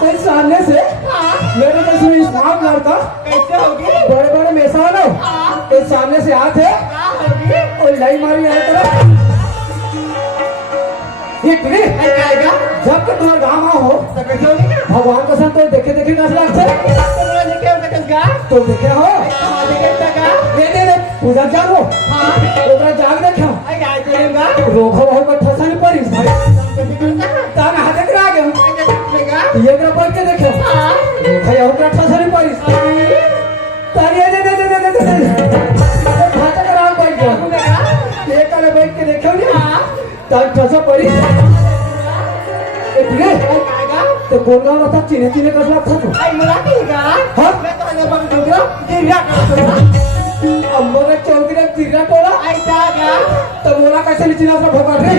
कोई सामने से मेरे को सुन स्मार्ट लड़का कैसे होगी? बड़े बड़े मेहसान हो कोई सामने से आते और लाई मारी आए तरफ ये तुझे जब तक तुम्हारा गाँव हो भगवान का संग तो देखे देखे कैसे लगते तो देखे हो पूजा जागो ओकरा जाग देखो रोखो बहुत बैठा सा नहीं पड़ी ताना हाथ के आगे ये एकरा बैठ के देखो भैया ओकरा ठसा नहीं पड़ी तारी दे भाता के राम बैठ गया ये काले बैठ के देखो ना तार ठसा पड़ी इतने तो गोलगांव रहा चीने चीने कर लगता तो हां मैं तो ने बग दूंगा जिरा कर अम्मा ने चौकी ने जिरा तोड़ा तो मोला कैसे नीचे से भोगा रे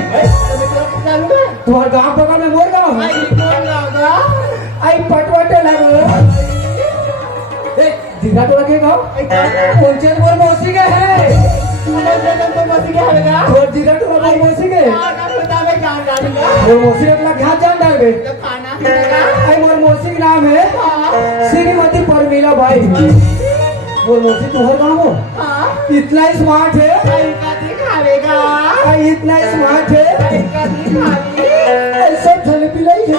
तुम्हारे गांव बगल में मोर गांव आई पटवटे लगो ए जिरा तोड़ा के गांव पंचायत मोर मौसी के है और जिरा तोड़ा मोर मौसी के मोर मौसी एक लाख हाथ जान डाल आई मोर मौसी का नाम है श्रीमती परमीला बाई मोर मौसी तुम्हारे गाँव हो इतना स्मार्ट है इतना स्मार्ट है ऐसा थले पिलाई है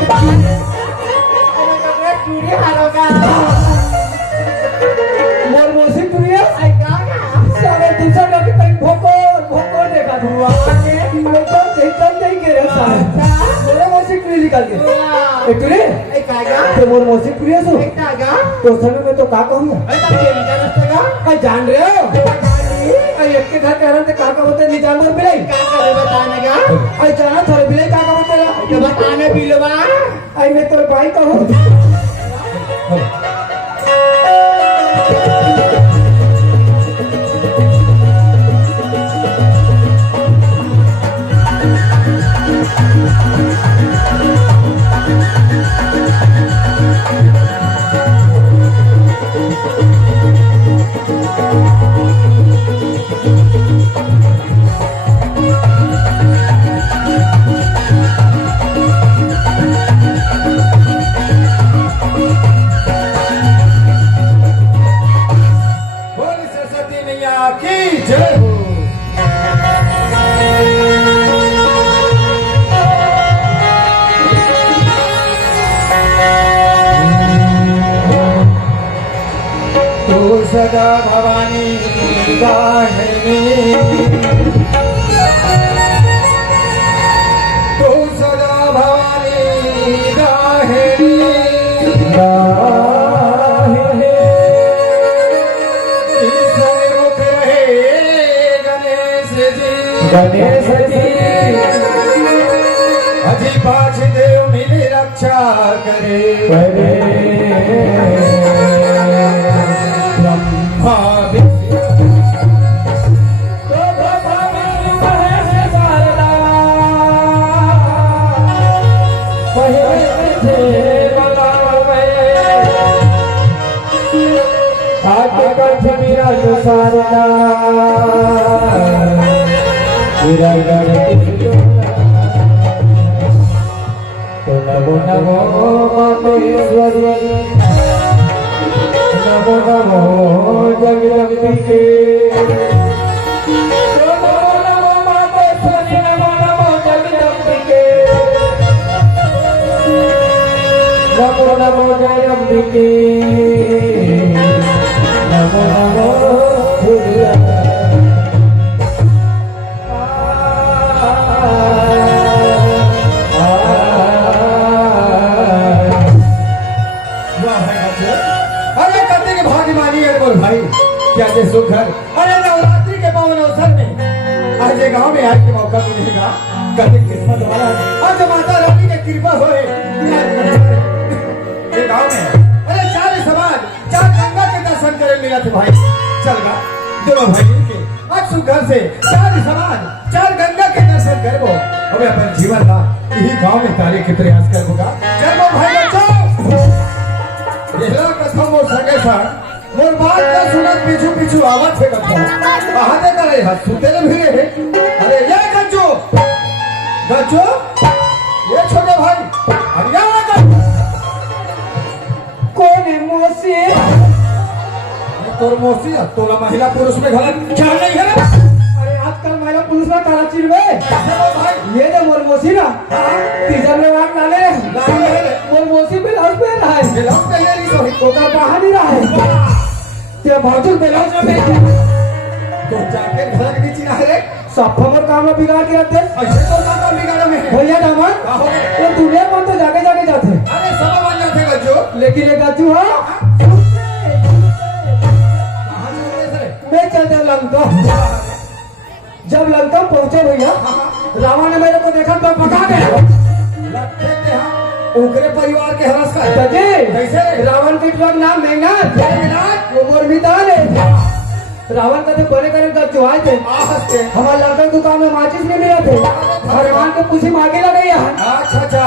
मोर मौसी प्रिया सारे दूसरा डॉक्टर कहीं भोकोर देखा धुआ एकदम चैतन नहीं गिरे सारे मोर मौसी प्रिया निकाल के एकरे तो मोर मौसी प्रिया सो तो समय में तो का कहूंगा आई जान रहे हो आई एक के घर कह रहे थे काका बोलते नहीं जान मोर बिलाई आई जाना थोड़े बिलाई काका बोलते बताने बिलवा आई मैं तो भाई कहूँ सदा भवानी दाहिनी तू सदा भवानी दाहिनी मुख रहे गणेश जी अजी पाछ देव मिले रक्षा करे नमो नमो महेश्वरी नमो नमो जगदम्बिके नमो नमो महेश्वरी नमो नमो जगदम्बिके नमो नमो जगदम्बिके नमो नमो दुर्गा कैसे सुख है। अरे नवरात्रि के पावन अवसर में आज गांव में आज के मौका मिलेगा कभी किस्मत वाला कृपा होए ये गांव में अरे चार समाज चार गंगा के दर्शन करे मिला थे भाई चल गा दोनों भाई मिलके आज सुघर से चार समाज चार गंगा के दर्शन करबो अबे अपन जीवन का यही गांव में तारीख के प्रयास करबोगा चलो भाई बच्चों एला कथा मोर संगे सर मोर बात का सुनत पीछू पीछू आवत है कथा कहां दे करे हाथ सुतेले भिड़े है अरे ये गज्जो गज्जो ये छोटे भाई हरियाणा का कौन है मौसी? तोर मौसी है तोला महिला पुरुष में गलत क्या नहीं है अरे आजकल महिला पुरुष ना काला चिर में भाई ये जो मोर मौसी ना तीसर में वाट डाले मोर मौसी ब्लाउज पहन रहा है ब्लाउज पहने नहीं तो ओका बाहर नहीं रहा है ते भाजू ब्लाउज में तो जाके घर के नीचे ना रे सब हमर काम में बिगाड़ के रखते ऐसे तो ना काम बिगाड़ा में भैया दामन का हो गए वो दुनिया में तो जाके जाके जाते अरे सब मान जाते गज्जो लेकिन ये गज्जू हाँ कहां से बोले सर मैं चलते लंका जब लंका पहुंचे भैया रावण ने मेरे को देखा तो पका गया लगते थे हम उनके परिवार के हरस का तजे कैसे रावण के ट्रक नाम मेघनाथ मेघनाथ वो मोर मितान है रावण का तो बड़े करे गज्जू आए थे आहस के हमारे लंका दुकान में माचिस नहीं मिला थे भगवान को पूछी मांगे लग गई अच्छा अच्छा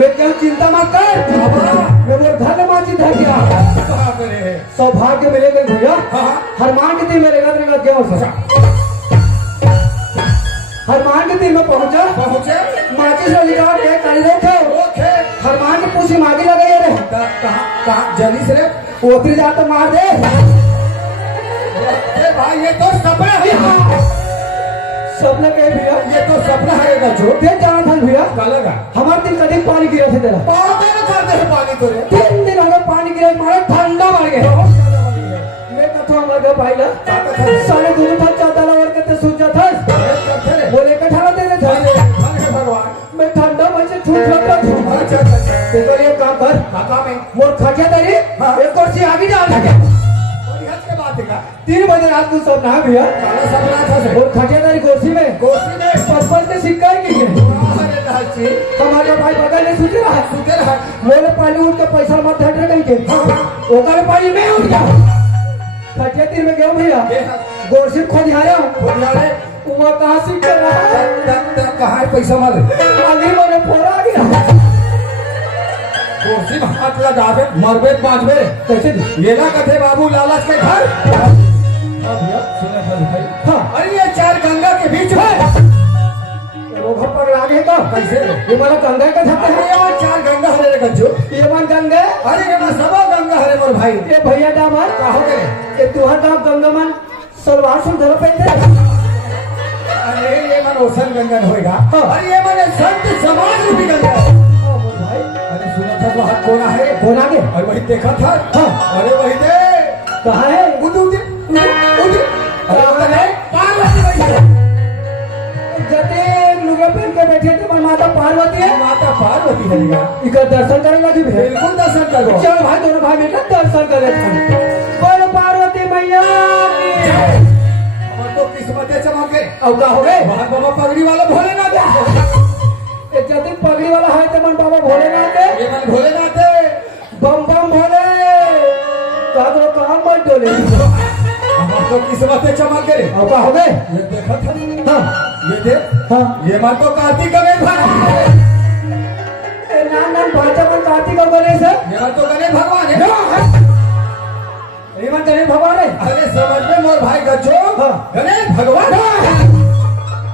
मैं क्यों चिंता मत कर मैं मोर घर में माचिस धर गया कहां करे सौभाग्य मिलेगा भैया हां हनुमान के दिन मेरे घर क्या हो सका हनुमान के दिन में पहुंचा पहुंचे माचिस वाली काट के काली थे ओके हनुमान की पूछी मांगी लगे रे कहां जल्दी से रे ओखरी जा तो मार दे ए भाई ये तो सपना है सपना कहे भैया ये तो सपना है गज्जो फिर जाना था भैया का लगा हमारे दिन कभी पानी गिरा थे तेरा पानी न कर दे पानी को रे 3 दिन हो गए पानी गिरा मारा ठंडा मार गया मैं कथो हमारे भाई ला साले दोनों था चाहता ला और कहते सूझा था बोले के ठहरा दे थे भगवान मैं ठंडा बच्चे छूट लगा था अच्छा अच्छा तो ये काम कर काका में मोर खटिया तेरी एक और सी आगे जा लगे कोई हज के बात है का 3 बजे रात को सब नहा भैया काला सपना था से और खटिया तेरी गोसी में गोशी में 55 के सिक्का की है अरे दाची हमारे भाई बगल में सूते रहा सुते रहा बोले पानी उठ के पैसा मत हट रहे के ओकर पानी में उठ गया खटिया तीर में गया भैया गोरसी खोज आया बोलियारे वो कहां से कर रहा है कहां पैसा मारे आगे मैंने फोड़ा गया गोशी में हाथ लगा दे मरबे पांचबे कैसे दी ये ना कथे बाबू लालच के घर भैया सुने भाई हाँ अरे ये चार गंगा के बीच में वो घर पर आगे का कैसे ये वाला गंगा का धक्का अरे है ये चार गंगा हरे रे गज्जो ये मान गंगा अरे ये सब गंगा हरे मोर भाई ये भैया दामन का हो गए ये तुहर नाम गंगा मान सलवार सुन धर पे अरे ये मन ओसन गंगा होएगा हाँ। अरे ये मन संत समाज रूपी गंगा भाई अरे सुना था तो हाथ कोना है कौन आगे और वही देखा था हाँ। अरे वही दे कहाँ है उधर उधर उधर अरे उधर है पार्वती वही है जते लुगा पहन के बैठे थे पर माता पार्वती है माता पार्वती है क्या इनका दर्शन करने लगी भी है बिल्कुल दर्शन करो चल भाई दोनों भाई बेटा दर्शन कर लेते हैं बोलो पार्वती मैया की और तो किस्मत चमके अब का हो गए बाहर बाबा पगड़ी वाला भोलेनाथ है ये जतिन पगड़ी वाला है तो मन बाबा भोलेनाथ है ये मन भोलेनाथ है बम बम भोले कागो काम मत डोले हमार तो किस्मत चमके रे अब का हो गए ये देखा था हाँ ये देख हाँ ये मन तो कार्तिक गणेश भगवान ए नाम नाम भाषा में कार्तिक और गणेश है ये मन तो गणेश भगवान है ये मन गणेश भगवान है अरे समझ में मोर भाई गज्जो हाँ। गणेश भगवान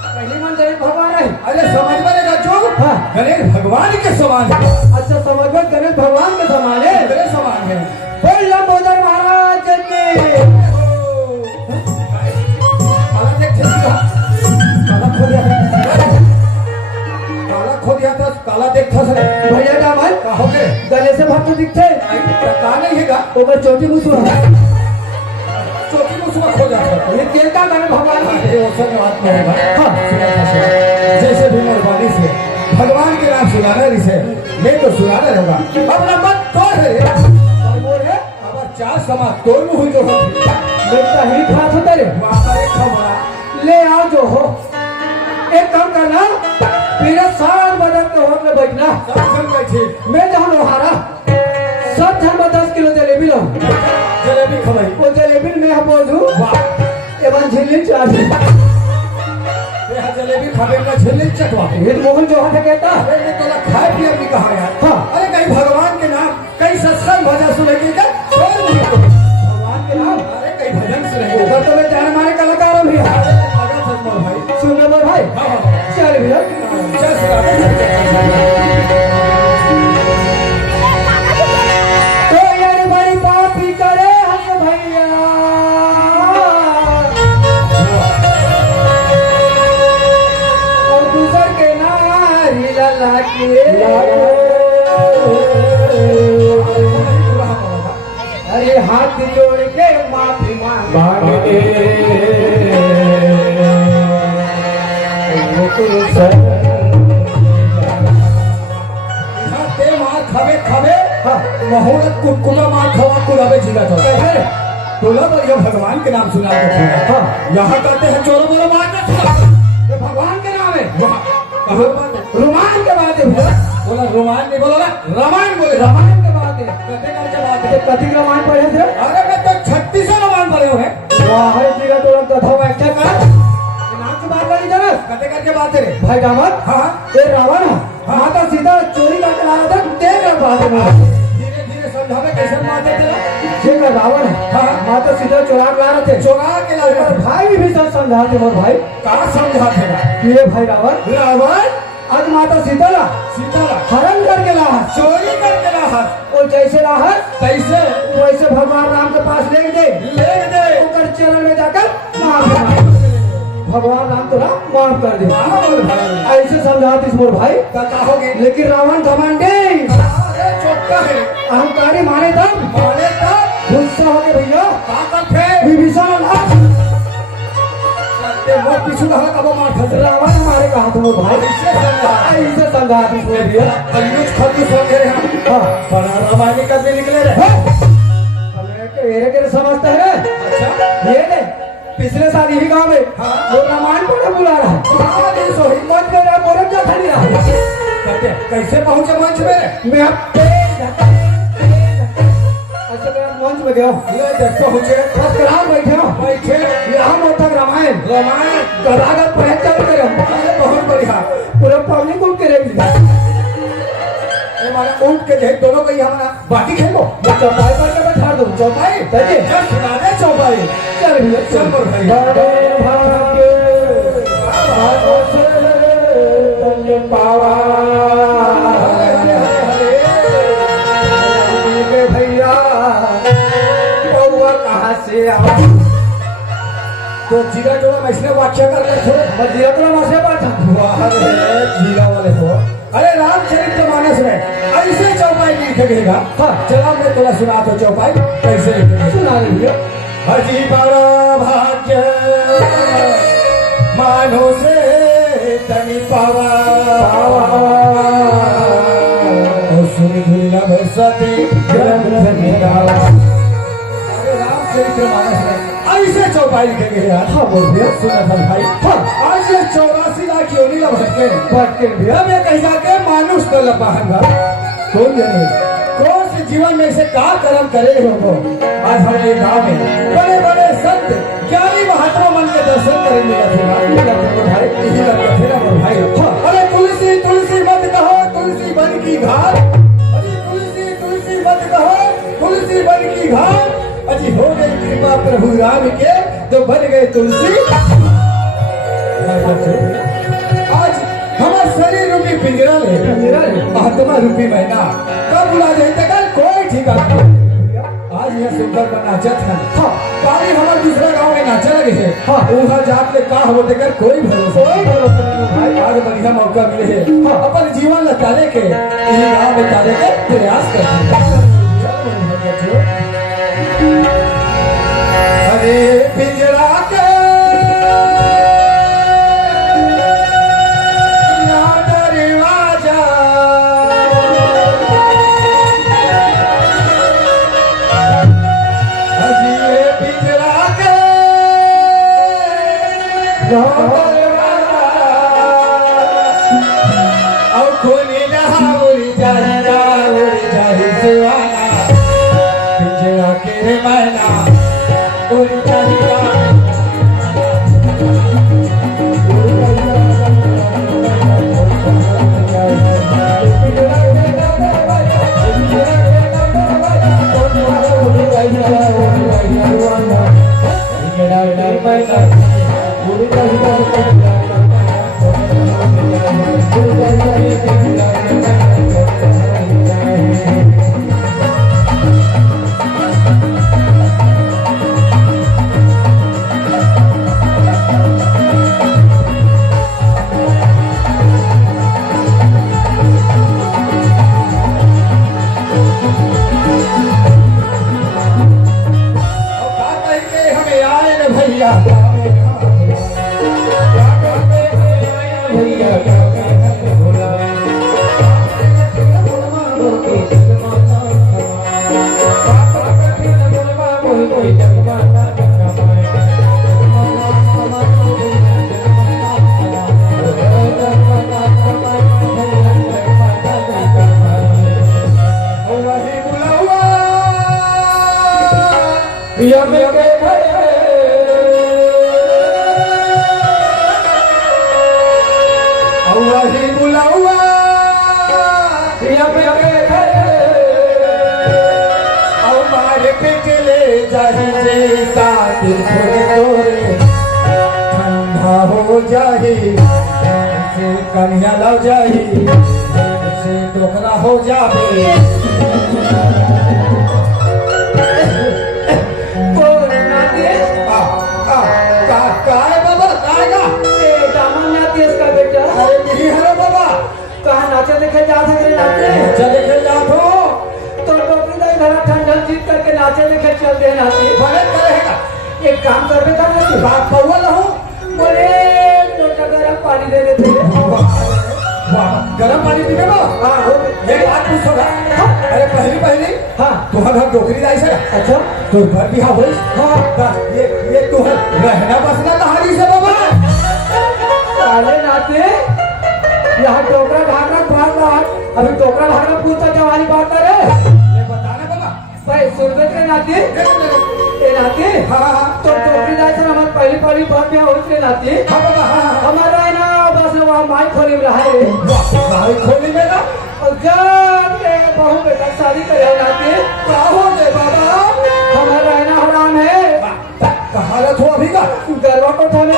पहली मन गणेश भगवान है अरे समझ में गज्जो हाँ। गणेश भगवान के समान है अच्छा समझ में गणेश भगवान के समान है गणेश समान है बोल लंबोदर महाराज की काला देख काला खो दिया था काला देख था सर भैया का मन कहो के गणेश भक्त दिखते का नहीं है का ओकर चोटी मुसुआ चोटी में उसमें खो जाता है ये केका गणेश भगवान की ये औसत बात नहीं है हाँ। जैसे भी मेहरबानी से भगवान के नाम सुनाना रिसे मैं तो सुनाना रहूंगा अब नंबर 2 है और बोल है अब 4 समाज तोड़ मुंह जो हो बेटा ही खास होता रे माता एक खबरा ले आओ जो हो एक काम करना फिर 7 बजे के होटल बैठना कैसन बैठी मैं जहाँ लोहारा सब धन में 10 किलो जलेबी लो जलेबी खवाई वो जलेबी में हम बोल दूँ वाह एवं झिल्ली चाहिए ये जलेबी खावे का झिल्ली चटवा ये मोहन जो है कहता अरे ये तो खाए पिए भी कहा यार हाँ। अरे कहीं भगवान के नाम कहीं सत्संग भजन सुनेगी क्या भगवान के नाम अरे कहीं भजन सुनेगी ऊपर तो मैं जाने मारे कलाकार हूँ भैया अरे लगा था मोर भाई सुनने में भाई हाँ हाँ चल भैया चल सुना तो यार बड़ी पापी करे हंस भैया और दूसर के नारी लला के अरे हाथ जोड़ के माफी मांगे ते मार खावे खावे मुहूर्त कुटकुला मार खवा कुलावे जिला तो बोला तो ये भगवान के नाम सुना के हाँ। यहाँ कहते हैं चोरों बोलो मार के ये भगवान के नाम है बोला रुमान के बात है भैया रोमान नहीं बोला रामायण बोले रामायण के बात है कहते करके बात है ये कथी का रामायण पढ़े थे अरे मैं तो 36 रामायण पढ़े हुए हैं वाह जी का तो कथा व्याख्या कर ये नाम की बात करी जरा कहते करके बात है भाई रावण हाँ ये रावण माता सीता चोरी करके ला रहा था तेज बात है धीरे धीरे समझावे कैसे मारते थे ये का रावण हाँ। माता सीता चोरा के ला रहे थे चोरा के ला और भाई भी सब समझाते मोर भाई कहाँ समझाते हैं ये भाई रावण रावण आज माता सीता ला सीतारा हरण करके ला चोरी करके रहा और जैसे ला कैसे वैसे भगवान राम के पास ले दे ले दे ओकर चरण में जाकर माफ कर दे। भगवान राम तोरा माफ कर दे हाँ बोल भाई ऐसे समझाती मोर भाई कहोगे लेकिन रावण घमंडी अरे चोटका है अहंकारी माने तब माने तब गुस्सा हो गए भैया ताकत है विभीषण लाख ते वो पीछू रहा कब मार खतरा रावण हमारे कहा तुम भाई ऐसे समझा ऐसे समझाती मोर भैया कलयुग खत्म समझे रहे हैं हाँ बड़ा रामायण कब निकले रहे मेरे के समझता है अच्छा ये ने पिछले साल यही गाँव में हाँ। वो रामायण पढ़ने बुला रहा है हाँ, दिन सो ही। हिम्मत में रहा मोरे क्या खड़ी रहा कहते कैसे पहुंचे मंच में मैं अब अच्छा मैं मंच में गया ले देख पहुंचे बस करार बैठे हो बैठे यहाँ मोतक रामायण रामायण गदागद पढ़े चल करे अरे बहुत बढ़िया पूरा पब्लिक उठ के रहेगी हमारा ऊंट के जय दोनों को हमारा बाटी खेलो मैं चौपाई पर के बैठा दूँ चौपाई सच्ची चल सुना दे चौपाई चल भैया चल बोल भाई। बड़े भाग्य भागो से तन पावा हरे हरे हरे के भैया बउआ कहाँ से आवा तो जीरा जोड़ा मैं इसने वाक्य कर रहे थे मदिरा तो मसे बैठा वाह रे जीरा वाले हो अरे रामचरित्र मानस में ऐसे चौपाई लिखेगा हाँ। चला मैं थोड़ा सुना तो चौपाई कैसे लिखेगा सुना रही भैया हजी बड़ा भाग्य मानो से तनी पावा सुनी धुला सती ग्रंथ निराला अरे रामचरित्र मानस में ऐसे चौपाई लिखेंगे यार हाँ बोल भैया सुना था भाई हाँ आज ये 84 लाख योनि ला भटके भटके भैया अब ये कहीं जाके मानुष तो लपाहंगा कौन जाने कौन से जीवन में से क्या कर्म करे हो आज हमारे गांव में बड़े बड़े संत ज्ञानी महात्मा मन के दर्शन करे मिला थे भाई यही लगता थे ना मोर भाई अरे तुलसी तुलसी मत कहो तुलसी बन की घाट अरे तुलसी तुलसी मत कहो तुलसी बन की घाट अजी हो गई कृपा प्रभु राम के तो बन गए तुलसी आज हमारे शरीर रूपी पिंजरा ले आत्मा रूपी महीना कब बुला जाते कल कोई ठिकाना आज यह सुंदर का नाचत है हाँ पानी हमारे दूसरा गांव में नाचा लगे है हाँ वहाँ जाके का हो देकर कोई भरोसा नहीं भाई आज बढ़िया मौका मिले है हाँ अपन जीवन लताने के यही गांव में तारे के प्रयास करते अरे पिंजरा के और खोली जहाँ बोली जा पिया में के घरे औआ ही बुलावा पिया में के घरे औ मार के चले जाही जे तातिर थोड़े तोरे ठंडा हो जाही से कन्या लग जाही से टोकरा हो जावे का है बाबा काएगा अरे नहीं है बाबा कहा नाचे देखे जा सकते नाचे चले के जातो तो टोकरी दाई भरा ठंडल जीत करके नाचे देखे चलते हैं नाचे बड़े करेगा एक काम कर बेटा नाचे बात पौवा लहू बोले लोटा गरम पानी दे देते हैं गरम पानी पीने बा हाँ हो ये बात पूछो ना अरे पहली हाँ तुम्हारा घर डोकरी लाई से अच्छा तो घर भी हाँ होई हाँ ये तुहर रहना बसना कहानी से बाबा साले नाचे यहाँ टोकरा ढाकना बात रहा अभी टोकरा ढाकना पूछता जवानी बात कर रहे ये बताना बाबा भाई सुनबे के नाते ए नाते हाँ तो टोकरी दाई से हमारे पहली बात में हो के नाते हाँ बाबा हाँ हमारा है ना बस वहाँ माई खोली में रहा है भाई खोली में ना और जब के बहू बेटा शादी करे नाते क्या हो गए बाबा हमारा रहना हराम है कहालत हो अभी का गरबा कोठा में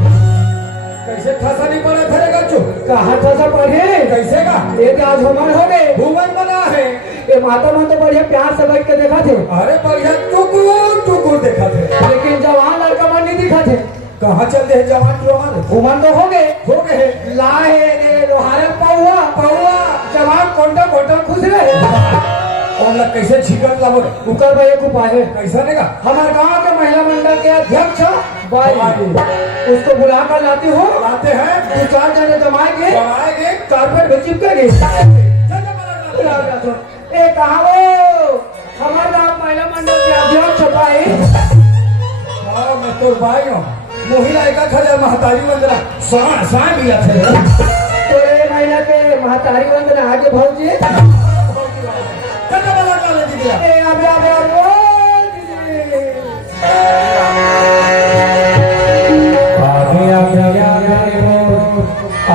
कैसे ठसा नहीं पड़ा था रे गच्चू कहाँ था सब पढ़े कैसे का ये तो आज भगवान हो गए भुवन बना है ये माता मन तो बढ़िया प्यार से बैठ के देखा थे अरे बढ़िया टुकुर देखा थे लेकिन जवान लड़का मन नहीं दिखा थे कहाँ चलते हैं जवान जवान घुमन तो हो गए लाए ये लोहारे पौआ जवान कोंटा कोंटा खुश रहे और लग कैसे छिकट लाओ रे उकर भाई एक उपाय है कैसा नेगा हमारे गांव के महिला मंडल के अध्यक्ष बाई उसको बुला कर लाती हो लाते हैं दो चार जने जमाएंगे बनाएंगे कारपेट में चिपकेंगे ए कहा वो हमारे गांव महिला मंडल के अध्यक्ष बाई हाँ मैं तो भाई हूँ महिला 1000 महतारी वंदना सा मिला थे तो ये महिला के महतारी वंदना आगे भौजी चलो बना कर दे दिया ए अबे ओ दीदी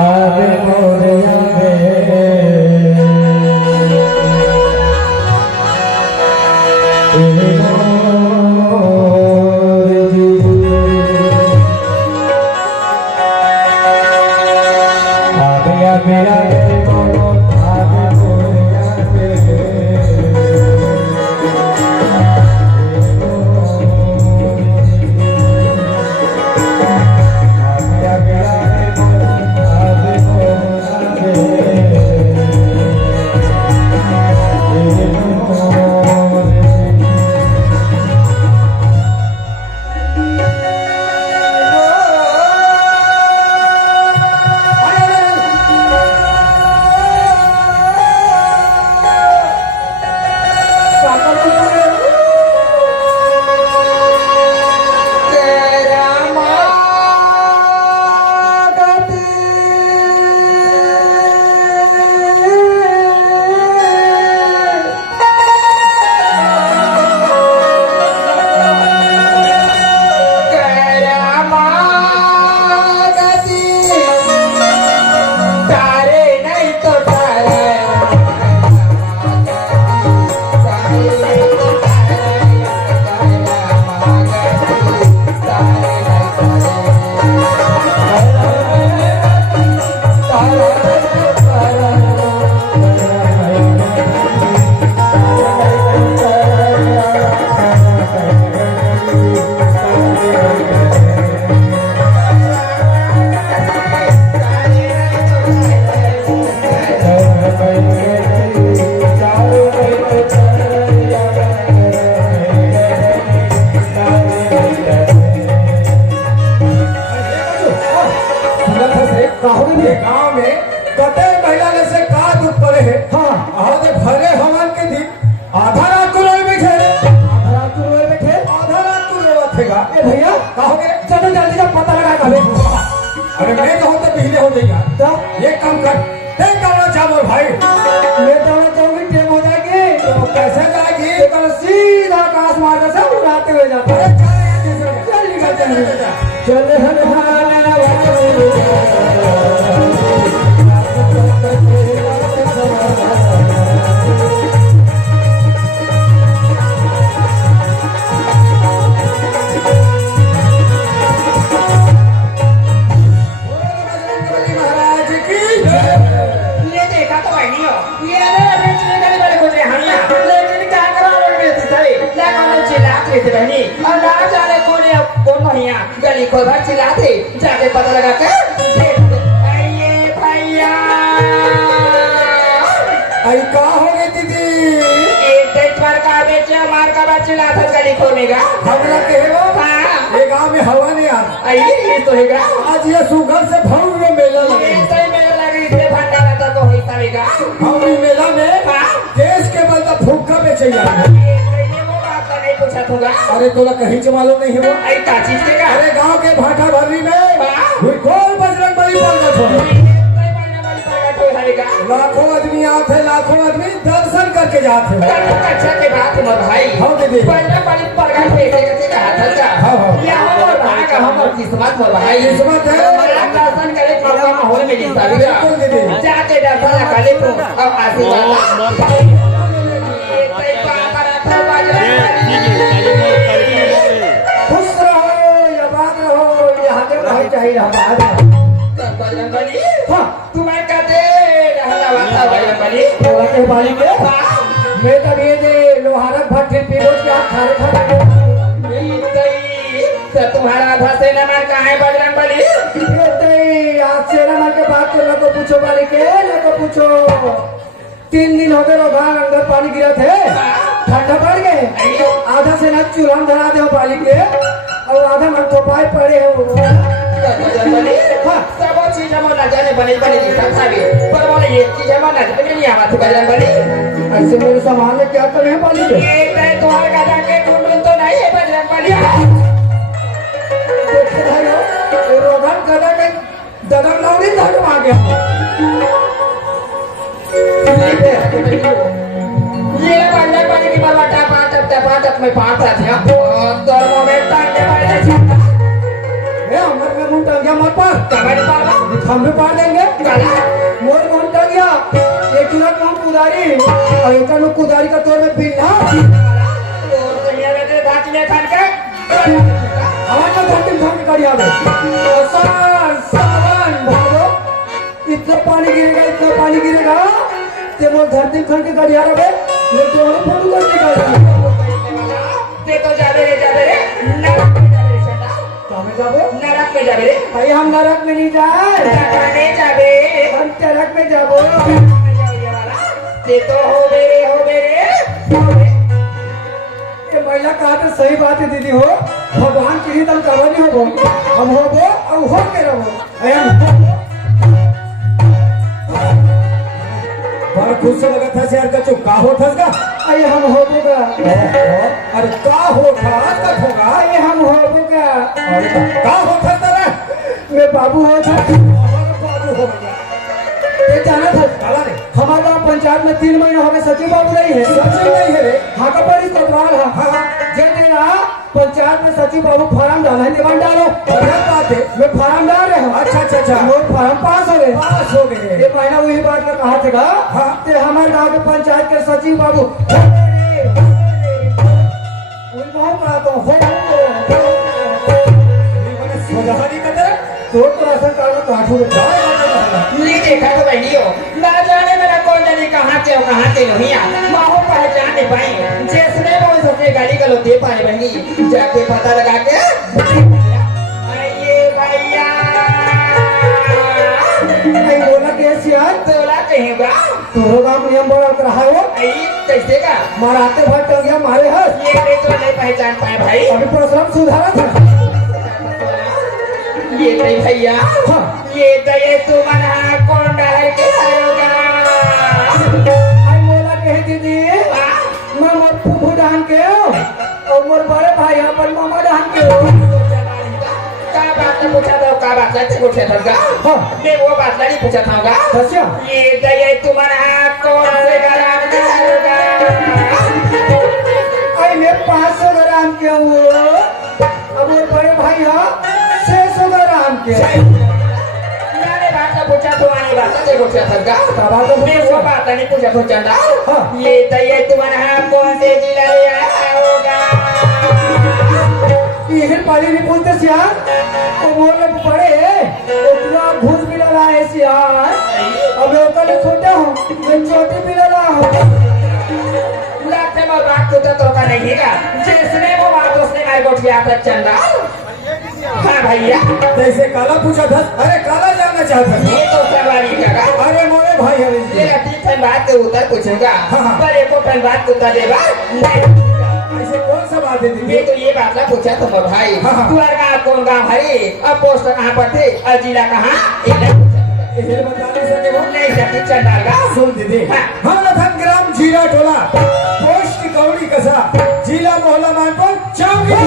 आगे मोरे हो ये गांव में कते महिला ने से का दुख पड़े है। हाँ आज भले हवन के दिन आधा रात को रोए बैठे रे, रात को रोए बैठे। आधा रात को रोएगा। ए भैया कहोगे चलो जल्दी से पता लगा कभी। अरे मैं कहूँ तो बिजली हो जाएगा। तो ये काम कर, ते करना चाहो भाई। मैं दौड़ा चाहूंगी टेम हो जाएगी तो कैसे जाएगी? ये कर सीधा आकाश मार के सब उड़ाते हुए जाते अरे हैं। चल निकल चल हर महाराज की ये देखा तो भाई नहीं हो ये अरे बेचने गली वाले को हमिया लेकिन क्या करा लोग बेचते सारे ना कौन चिल्लाते रहते बहनी और ना जाने कौन हिया गली को भर चिल्लाते जाके पता लगा के ये भैया आई का हो गई दीदी? एक डेट पर का बेचे मार का बच्चे लाथा गली खोलेगा हमरा के हो हाँ ये गांव में हवा नहीं आता। ये तो हैगा आज ये सुगर से भव्य मेला लगे। ये सही मेरा लगे इसलिए भंडारा तो को होता हैगा भव्य मेला में हाँ देश के बल तो फुक्का बेचे जाएंगे। ये वो बात का नहीं पूछा होगा अरे तोला कहीं से मालूम नहीं है वो? आई का चीज के का अरे गांव के भाटा भरनी में हाँ कोई कौन बजरंग बली प्रकट हो। लाखों आदमी आते हैं, लाखों आदमी दर्शन करके जाते हैं। अच्छा के बात मोर भाई हाँ दीदी। पहले बड़ी प्रकट पैसे कैसे कहा था जा हाँ, हाँ। ये हमर भाग हमर किस्मत मोर भाई किस्मत है। हमारा दर्शन करे प्रभु माहौल में जीता भी बिल्कुल दीदी। जाके दर्शन कर ले तो अब आशीर्वाद ये तई पापा रखो खुश रहो या बात रहो यहाँ के भाई चाहिए हमारा। बजरंगबली हाँ तुम्हें कहते रहला वाला बजरंगबली बोला के बाली के मैं तब ये दे लोहारक भट्टी पीरोज के हाथ खारे खारे तो तुम्हारा आधा से नमन कहाँ है बजरंगबली ये ते आज से ना के बात को नको पूछो बाली के नको पूछो। 3 दिन हो गए रोगान अंदर पानी गिरा थे ठंडा पड़ गए आधा से ना चूल्हा में धरा दे बाली के और आधा मन तो पाए पड़े हो। हाँ सब चीज हम ना जाने बने बने की सब भी पर बोले ये चीज हम ना जाने नहीं आवा थी बजरंगबली ऐसे मेरे सामान में क्या करे हैं बाली के ये तय तुम्हारे गधा के कुंडल तो नहीं है बजरंगबली देखते भाई हो ये रोगान गदा के ददर लौड़ी धड़ आ गया। ये बजरंगबली की बलवाटा पाटप में पाटा था दोनों में टांगे वाले थे ए हमर में मुंह टंग गया मत पर कमर पावा हम भी पार देंगे मोर मुंह टंग गया एक चूल्हा कौन कुदारी और एक नु कुदारी का तोड़ में पीना और दुनिया में दे धाकने खान के हमारे को धरती धरती करी आवे आसान सावन भागो इतना पानी गिरेगा ते मोर धरती खन के गाड़ी आ रहा है ये तो हम फोटो कर निकाल ते तो जाबे रे नरक में जाबे रे बेटा हमें जाबो नरक में जाबे रे भाई हम नरक में नहीं जाए जाने जाबे हम नरक में जाबो ते तो हो मेरे ये महिला कहा तो सही बात है दीदी हो भगवान की रीत हम करवा नहीं होबो हम होबो और हो के रहो बड़ा खुश से लगा था यार का चुप का होता का? अरे हम होबोगा अरे का होता का होगा? अरे हम होबोगा अरे का होता तेरा? मैं बाबू हो था बाबू हो गया। ये जाना था काला ने हमारे गाँव पंचायत में 3 महीने हो गए सचिव बाबू नहीं है सच नहीं है रे। हाँ का बड़ी कोतवाल है हाँ जे तेरा पंचायत में सचिव बाबू फार्म डाला है निबंध डालो बढ़िया बात है। मैं फार्म डाल रहे हूँ अच्छा वो फार्म पास हो गए पास हो गए। ये महीना वही बात में कहा था हाँ। ते हमारे गांव के पंचायत के सचिव बाबू बहुत बड़ा तो मैंने सुधारी का तेरा तो राशन कार्ड में काठू ये देखा तो बहनी हो ना जाने मेरा कौन जाने कहाँ से नहीं माहो पहचान नहीं पाई जिसने वो सबसे गाड़ी का लोग दे पाए बहनी जाके पता लगा के ये भैया नहीं बोला कैसे यार तोला कहेगा तोरो गांव नियम बोला कर रहा हो कैसे का माराते भाई टंग गया मारे है ये नहीं तो नहीं पहचान पाए भाई अभी परशुराम सुधारा था ये नहीं भैया हाँ। ये दये तुम्हारा कौन डर के आयोगा आई मोला कहे दीदी मैं मोर फूफू डान के और मोर बड़े भाई अपन मामा डान के का बात न पूछा था का बात नहीं पूछा था हाँ मैं वो बात नहीं पूछा था अच्छा ये दये तुम्हारा कौन से ग्राम का आयोगा आई मैं 500 ग्राम के वो अब मोर बड़े भाई हा 600 ग्राम के मैंने बात न पूछा तुम्हारी बात नहीं पूछा था का बात मैं वो बात नहीं पूछा था हाँ ये दये तुम्हारा कौन से जिला ले आयोगा ये पाली नहीं बोलते सियार वो मोर पड़े उतना घूस मिला रहा है सियार अब मैं ओकर छोटा हूँ मैं छोटी मिला रहा हूँ लाते में बात तो का नहीं है जिसने वो बात उसने मेरे को किया था चंदा हाँ भैया जैसे काला पूछा था अरे काला जानना चाहता था ये तो सवारी का अरे मोरे भाई हरे जी ये तीन ठन बात के उत्तर पूछूंगा हाँ। पर एक ठन बात के उत्तर देगा ऐसे कौन सा बात है मैं दीदी तो ये बात ना पूछा तुम भाई हाँ। तुम्हारा गाँव कौन गाँव है अब पोस्ट कहाँ पर थे और जिला कहाँ ये नहीं पूछा ये बता नहीं सके वो नहीं सकती चंदा का सुन दीदी हाँ। हम लखन ग्राम जीरा टोला पोस्ट कौड़ी कसा जिला मोहल्ला मानपुर चौकी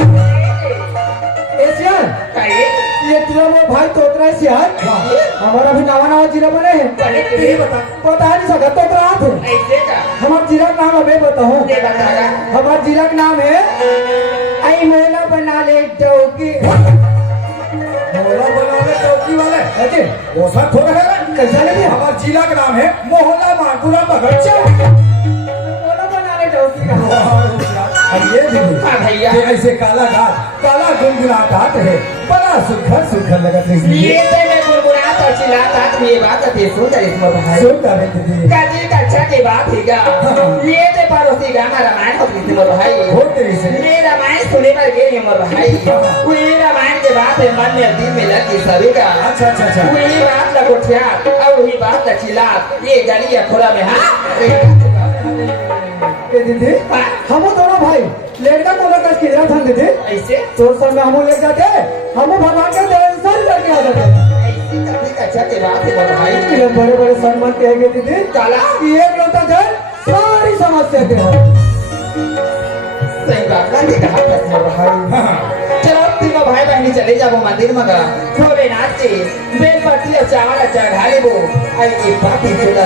ए सियार कहिए ये तुला वो भाई तोतरा है सियार हमारा भी नवा नवा जिला बने हैं पहले तो ये बता पता नहीं सका तोतरा थे ऐसे का हमारे जिला का नाम अबे बताऊं ये बतागा हमारे जिला का नाम है आई मोला बना ले चौकी मोहल्ला बनाने चौकी वाले अरे वो सब थोड़ा है कैसा लगे हमारा जिला का नाम है मोहल्ला मानपुरा मगर चौकी मोला बना ले चौकी का अब ये दीदी हाँ भैया ये ऐसे काला घाट काला गुनगुनाट हाथ है बड़ा सुखर सुखर लगत है दीदी ये तो मैं गुनगुनाता चिल्लाता तुम ये बात कहते सुन कर इसमें भाई सुन कर रही दीदी काजी का अच्छा की बात है क्या ये तो पड़ोसी गाना रामायण होती थी मोर भाई हो तेरी से ये रामायण सुने पर गए मोर भाई कोई रामायण के बात है मन में दिल में लगी सभी का अच्छा अच्छा अच्छा वही बात न कोठिया और वही बात न चिल्ला ये गली अखोरा में हाँ ए दीदी हम दोनों भाई लड़का को लेकर किधर था दीदी ऐसे तोर संग में हम ले जाते हम भगवान के दर्शन करके आ जाते ऐसी कभी अच्छा की बात है मोर भाई ये बड़े बड़े सम्मान कहेंगे दीदी काला ये एक लोटा जल सारी समस्या के हल सही बात नहीं कहा था मोर भाई चलो तीनों भाई बहनी चले जाओ मंदिर में गा थोड़े नाच के बेलपत्ती और चावल चढ़ा ले वो आई ये पापी चुला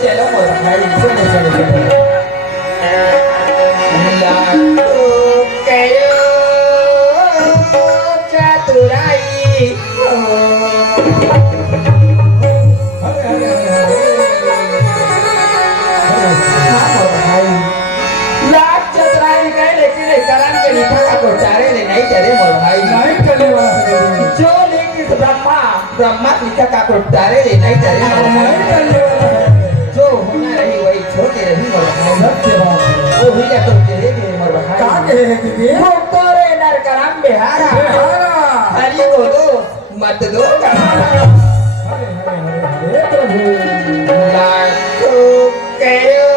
चलो मोर भाई चलो चलो चलो लाडो कयो चतुराई लाख चतुराई कहे लेकिन करण के लिखा का प्रचारे ले नहीं चले मोर भाई नहीं चलने वाला है दीदी जो लेकिन ब्रह्मा लिखा का प्रचारे ले नहीं चले मोर नहीं भाई चलने वाला है जो होना रही वही छोटे रही मोर भाई सत्य बात है वो ही तो तेरे के मोर भाई का कहे है दीदी भोक्तोरे नरकरम बिहारा बिहारा हरि को दो मत दो कमारा हरे हरे हरे हरे प्रभु लाखो कयो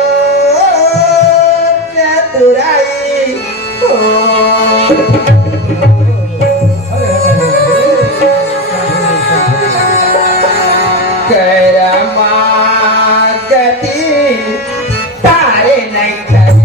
चतुराई हो हरे हरे करमा गति तारे नहीं करे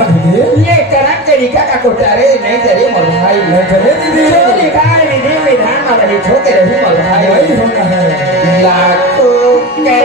हाँ दीदी ये करा तरीका का कोटारे नहीं करे मोर भाई नहीं चले दीदी जो लिखा है विधि विधान वाली ठोके रही मोर भाई वही होता है लाखों के